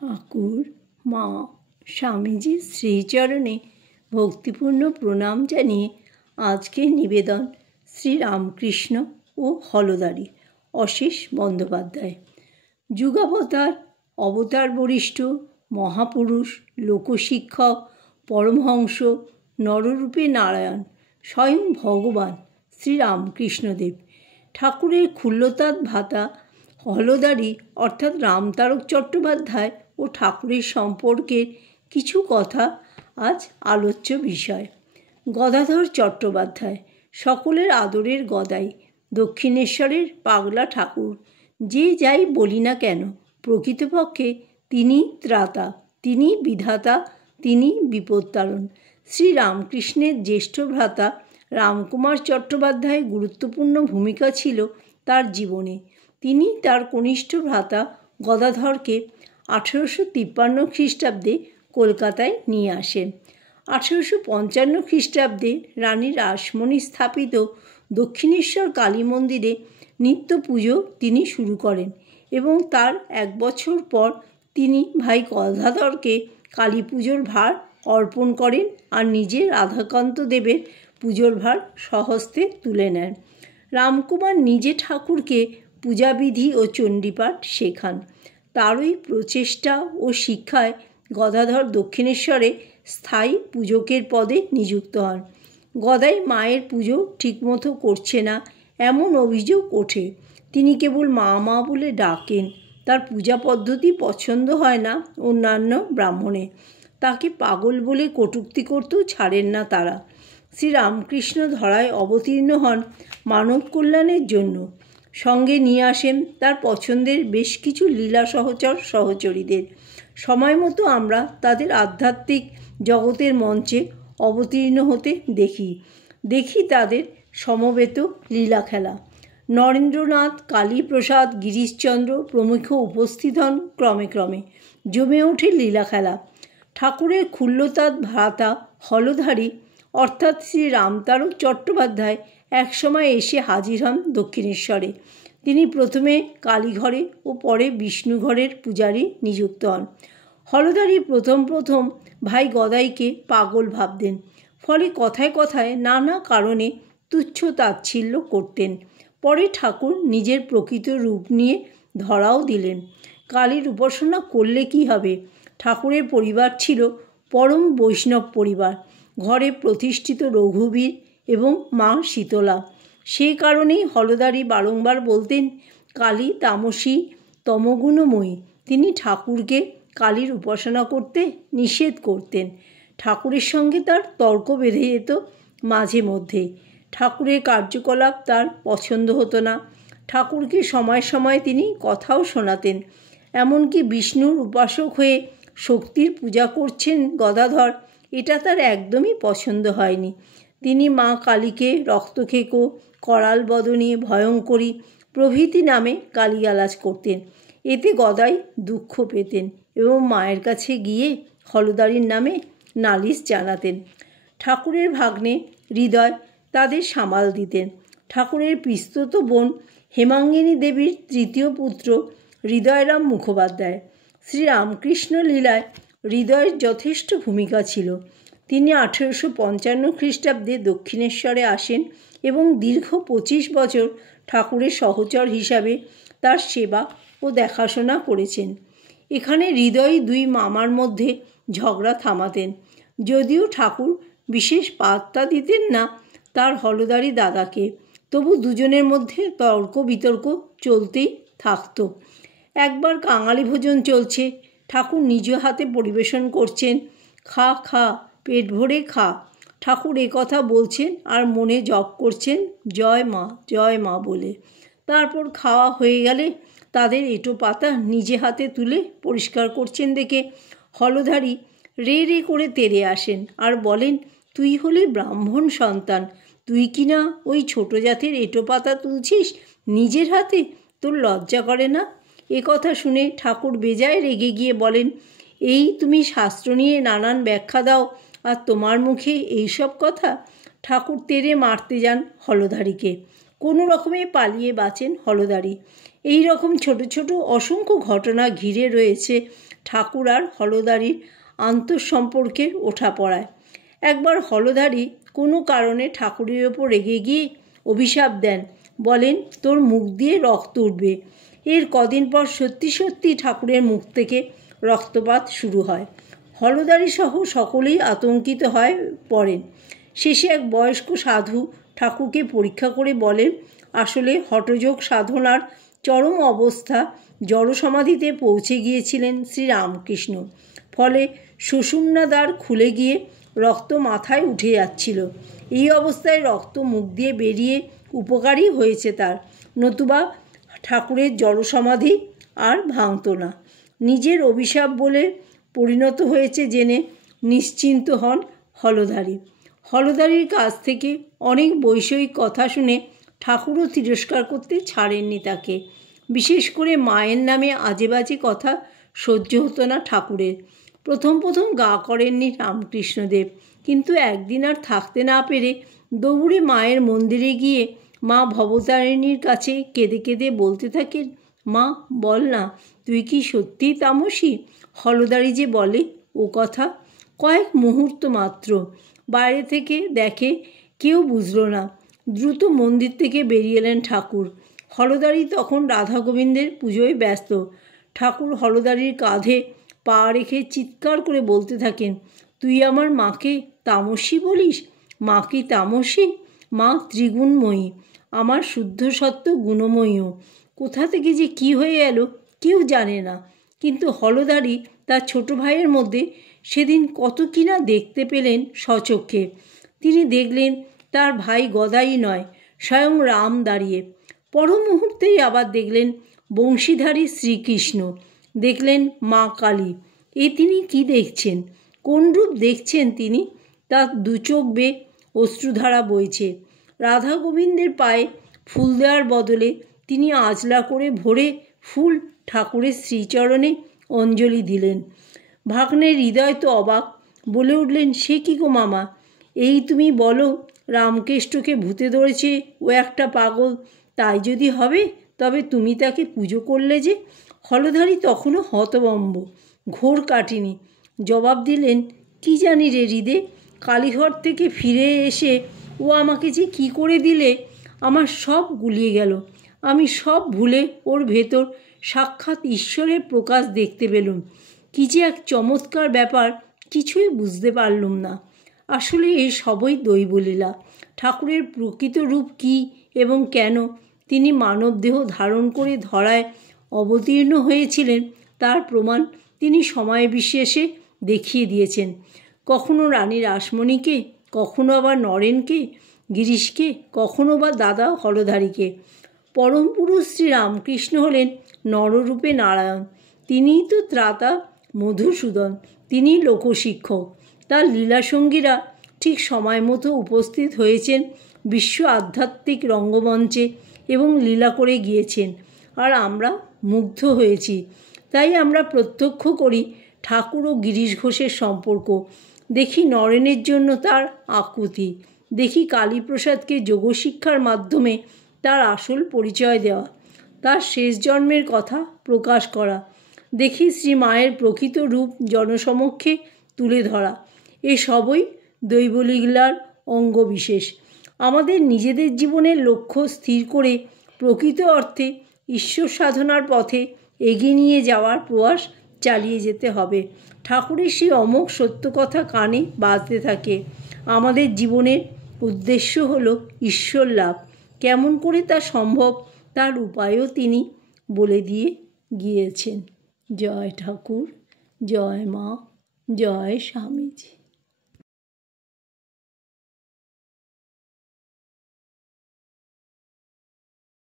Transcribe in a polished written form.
ঠাকুর মা স্বামীজির শ্রীচরণে ভক্তিপূর্ণ প্রণাম জানিয়ে আজকের নিবেদন শ্রীরামকৃষ্ণ ও হলদারি অশেষ বন্দ্যোপাধ্যায়। যুগাবতার, অবতার বরিষ্ঠ, মহাপুরুষ, লোকশিক্ষক, পরমহংস, নররূপে নারায়ণ, স্বয়ং ভগবান শ্রীরামকৃষ্ণদেব। ঠাকুরের ক্ষুল্লতাৎ ভ্রাতা হলদারি অর্থাৎ রামতারক চট্টোপাধ্যায় ও ঠাকুরের সম্পর্কের কিছু কথা আজ আলোচ্য বিষয়। গদাধর চট্টোপাধ্যায় সকলের আদরের গদাই, দক্ষিণেশ্বরের পাগলা ঠাকুর। যে যাই বলি না কেন, প্রকৃতপক্ষে তিনি ত্রাতা, তিনি বিধাতা, তিনি বিপত্তারণ। শ্রীরামকৃষ্ণের জ্যেষ্ঠ ভ্রাতা রামকুমার চট্টোপাধ্যায়ের গুরুত্বপূর্ণ ভূমিকা ছিল তার জীবনে। তিনি তার কনিষ্ঠ ভ্রাতা গদাধরকে 1853 খ্রিস্টাব্দে কলকাতায় নিয়ে আসেন। 1855 খ্রিস্টাব্দে রানী রাসমণি স্থাপিত দক্ষিণেশ্বর কালী মন্দিরে নিত্য পুজো তিনি শুরু করেন এবং তার 1 বছর পর তিনি ভাই গদাধরকে কালী পুজোর ভার অর্পণ করেন আর নিজে রাধাকান্ত দেবের পুজোর ভার স্বহস্তে তুলে নেন। রামকুমার নিজে ঠাকুরকে পূজাবিধি ও চণ্ডীপাঠ শেখান। তারই প্রচেষ্টা ও শিক্ষায় গদাধর দক্ষিণেশ্বরে স্থায়ী পূজকের পদে নিযুক্ত হন। গদাই মায়ের পুজো ঠিকমতো করছে না এমন অভিযোগ ওঠে। তিনি কেবল মা মা বলে ডাকেন। তার পূজা পদ্ধতি পছন্দ হয় না অন্যান্য ব্রাহ্মণে। তাকে পাগল বলে কটূক্তি করতেও ছাড়েন না তারা। শ্রীরামকৃষ্ণ ধরায় অবতীর্ণ হন মানব কল্যাণের জন্য। সঙ্গে নিয়ে আসেন তার পছন্দের বেশ কিছু লীলা সহচরীদের। সময় মতো আমরা তাদের আধ্যাত্মিক জগতের মঞ্চে অবতীর্ণ হতে দেখি তাদের সমবেত লীলা খেলা। নরেন্দ্রনাথ, কালীপ্রসাদ, গিরিশচন্দ্র প্রমুখ উপস্থিত হন ক্রমে। জমে ওঠে লীলা খেলা। ঠাকুরের ক্ষুল্লতাৎ ভ্রাতা হলধারী অর্থাৎ শ্রী রামতারক চট্টোপাধ্যায় একসময় এসে হাজির হন দক্ষিণেশ্বরে। তিনি প্রথমে কালীঘরে ও পরে বিষ্ণুঘরের পূজারী নিযুক্ত হন। হলধারী প্রথম ভাই গদাইকে পাগল ভাবতেন। ফলে কথায় কথায় নানা কারণে তুচ্ছ তাচ্ছিল্য করতেন। পরে ঠাকুর নিজের প্রকৃত রূপ নিয়ে ধরাও দিলেন। কালীর উপাসনা করলে কি হবে? ঠাকুরের পরিবার ছিল পরম বৈষ্ণব পরিবার। ঘরে প্রতিষ্ঠিত রঘুবীর এবং মা শীতলা। সেই কারণেই হলদারি বারংবার বলতেন, কালী তামসী তমগুণময়ী। তিনি ঠাকুরকে কালীর উপাসনা করতে নিষেধ করতেন। ঠাকুরের সঙ্গে তার তর্ক বেঁধে যেত মাঝে মধ্যে। ঠাকুরের কার্যকলাপ তার পছন্দ হতো না। ঠাকুরকে সময় সময় তিনি কথাও শোনাতেন। এমনকি বিষ্ণুর উপাসক হয়ে শক্তির পূজা করছেন গদাধর, এটা তার একদমই পছন্দ হয়নি। তিনি মা কালীকে রক্তখেকো, করাল বদনী, ভয়ঙ্করী প্রভৃতি নামে গালিগালাজ করতেন। এতে গদাই দুঃখ পেতেন এবং মায়ের কাছে গিয়ে হলদারির নামে নালিশ জানাতেন। ঠাকুরের ভাগ্নে হৃদয় তাদের সামাল দিতেন। ঠাকুরের পিস্তত বোন হেমাঙ্গিনী দেবীর তৃতীয় পুত্র হৃদয়রাম মুখোপাধ্যায়। শ্রীরামকৃষ্ণ লীলায় হৃদয়ের যথেষ্ট ভূমিকা ছিল। তিনি 1855 খ্রিস্টাব্দে দক্ষিণেশ্বরে আসেন এবং দীর্ঘ 25 বছর ঠাকুরের সহচর হিসাবে তার সেবা ও দেখাশোনা করেছেন। এখানে হৃদয় 2 মামার মধ্যে ঝগড়া থামাতেন। যদিও ঠাকুর বিশেষ পাত্তা দিতেন না তার হলদারি দাদাকে, তবু দুজনের মধ্যে তর্ক বিতর্ক চলতেই থাকত। একবার কাঙালি ভোজন চলছে, ঠাকুর নিজ হাতে পরিবেশন করছেন। খা পেট ভরে খা। ঠাকুর কথা বলছেন আর মনে জপ করছেন জয় মা বলে। তারপর খাওয়া হয়ে গেলে তাদের এঁটো পাতা নিজে হাতে তুলে পরিষ্কার করছেন দেখে হলধারী রে করে তেড়ে আসেন আর বলেন, তুই হলে ব্রাহ্মণ সন্তান, তুই কিনা ওই ছোটো জাতের এঁটো পাতা তুলছিস নিজের হাতে, তোর লজ্জা করে না? কথা শুনে ঠাকুর বেজায় রেগে গিয়ে বলেন, এই তুমি শাস্ত্র নিয়ে নানান ব্যাখ্যা দাও আর তোমার মুখে এইসব কথা? ঠাকুর তেড়ে মারতে যান হলধারীকে। কোনো রকমে পালিয়ে বাঁচেন হলদারি। এই রকম ছোট অসংখ্য ঘটনা ঘিরে রয়েছে ঠাকুর আর হলদারির আন্তঃসম্পর্কের ওঠাপড়ায়। একবার হলদারি কোনো কারণে ঠাকুরের ওপর রেগে গিয়ে অভিশাপ দেন, বলেন তোর মুখ দিয়ে রক্ত উঠবে। এর কদিন পর সত্যি সত্যি ঠাকুরের মুখ থেকে রক্তপাত শুরু হয়। হলদারি সহ সকলেই আতঙ্কিত হয়ে পড়েন। শেষে এক বয়স্ক সাধু ঠাকুরকে পরীক্ষা করে বলেন, আসলে হঠযোগ সাধনার চরম অবস্থা জড়সমাধিতে পৌঁছে গিয়েছিলেন শ্রীরামকৃষ্ণ। ফলে সুষুম্না দ্বার খুলে গিয়ে রক্ত মাথায় উঠে যাচ্ছিল। এই অবস্থায় রক্ত মুখ দিয়ে বেরিয়ে উপকারী হয়েছে তার, নতুবা ঠাকুরের জড়সমাধি আর ভাঙত না। নিজের অভিশাপ বলে পরিণত হয়েছে জেনে নিশ্চিন্ত হন হলদারি। হলদারির কাছ থেকে অনেক বৈষয়িক কথা শুনে ঠাকুরও তিরস্কার করতে ছাড়েননি তাকে। বিশেষ করে মায়ের নামে আজে বাজে কথা সহ্য হতো না ঠাকুরের। প্রথম গা করেননি রামকৃষ্ণদেব, কিন্তু একদিন আর থাকতে না পেরে দৌড়ে মায়ের মন্দিরে গিয়ে মা ভবতারিণীর কাছে কেঁদে কেঁদে বলতে থাকেন, মা বল না, তুই কি সত্যিই তামসী? হলদারি যে বলে ও কথা। কয়েক মুহূর্ত মাত্র বাইরে থেকে দেখে, কেউ বুঝল না। দ্রুত মন্দির থেকে বেরিয়ে এলেন ঠাকুর। হলদারি তখন রাধা গোবিন্দের পুজোয় ব্যস্ত। ঠাকুর হলদারির কাঁধে পা রেখে চিৎকার করে বলতে থাকেন, তুই আমার মাকে তামসী বলিস? মা কি তামসী? মা ত্রিগুণময়ী, আমার শুদ্ধ সত্য গুণময়ীও। কোথা থেকে যে কি হয়ে এলো কেউ জানে না। কিন্তু হলদারি তার ছোট ভাইয়ের মধ্যে সেদিন কত কিনা দেখতে পেলেন স্বচক্ষে। তিনি দেখলেন তার ভাই গদাই নয়, স্বয়ং রাম দাঁড়িয়ে। পর মুহূর্তেই আবার দেখলেন বংশীধারী শ্রীকৃষ্ণ, দেখলেন মা কালী। তিনি কি দেখছেন? কোন রূপ দেখছেন তিনি? তার দু চোখ বেয়ে অশ্রুধারা বইছে। রাধা গোবিন্দের পায়ে ফুল দেওয়ার বদলে তিনি আঁচলা করে ভরে ফুল ঠাকুরের শ্রীচরণে অঞ্জলি দিলেন। ভাগ্নের হৃদয় তো অবাক, বলে উঠলেন, সে কি গো মামা, এই তুমি বলো রামকেষ্টকে ভূতে ধরেছে, ও একটা পাগল, তাই যদি হবে তবে তুমি তাকে পুজো করলে যে? হলধারী তখনও হতভম্ব, ঘোর কাটিনি। জবাব দিলেন, কি জানি রে হৃদে, কালীঘর থেকে ফিরে এসে ও আমাকে যে কি করে দিলে, আমার সব গুলিয়ে গেল। আমি সব ভুলে ওর ভেতর সাক্ষাৎ ঈশ্বরের প্রকাশ দেখতে পেলুম। কি যে এক চমৎকার ব্যাপার, কিছুই বুঝতে পারলুম না। আসলে এই সবই দৈবলীলা। ঠাকুরের প্রকৃত রূপ কী এবং কেন তিনি মানবদেহ ধারণ করে ধরায় অবতীর্ণ হয়েছিলেন তার প্রমাণ তিনি সময় বিশেষে দেখিয়ে দিয়েছেন। কখনো রানী রাসমণিকে, কখনো আবার নরেনকে, গিরিশকে, কখনো বা দাদা হলধারীকে। পরম পুরুষ শ্রীরামকৃষ্ণ হলেন নররূপে নারায়ণ। তিনিই তো ত্রাতা মধুসূদন, তিনিই লোকশিক্ষক। তার লীলাসঙ্গীরা ঠিক সময় মতো উপস্থিত হয়েছেন বিশ্ব আধ্যাত্মিক রঙ্গমঞ্চে এবং লীলা করে গিয়েছেন, আর আমরা মুগ্ধ হয়েছি। তাই আমরা প্রত্যক্ষ করি ঠাকুর ও গিরিশ ঘোষের সম্পর্ক, দেখি নরেনের জন্য তার আকুতি, দেখি কালীপ্রসাদকে যোগশিক্ষার মাধ্যমে তার আসল পরিচয় দেওয়া, তার শেষ জন্মের কথা প্রকাশ করা, দেখি শ্রীমায়ের প্রকৃত রূপ জনসমক্ষে তুলে ধরা। এসবই দৈবলীলার অঙ্গবিশেষ। আমাদের নিজেদের জীবনের লক্ষ্য স্থির করে প্রকৃত অর্থে ঈশ্বর সাধনার পথে এগিয়ে নিয়ে যাওয়ার প্রয়াস চালিয়ে যেতে হবে। ঠাকুরের সেই অমোঘ সত্য কথা কানে বাজতে থাকে। আমাদের জীবনের উদ্দেশ্য হলো ঈশ্বর লাভ। কেমন করে তা সম্ভব তার উপায়ও তিনি বলে দিয়ে গিয়েছেন। জয় ঠাকুর, জয় মা, জয় স্বামীজি।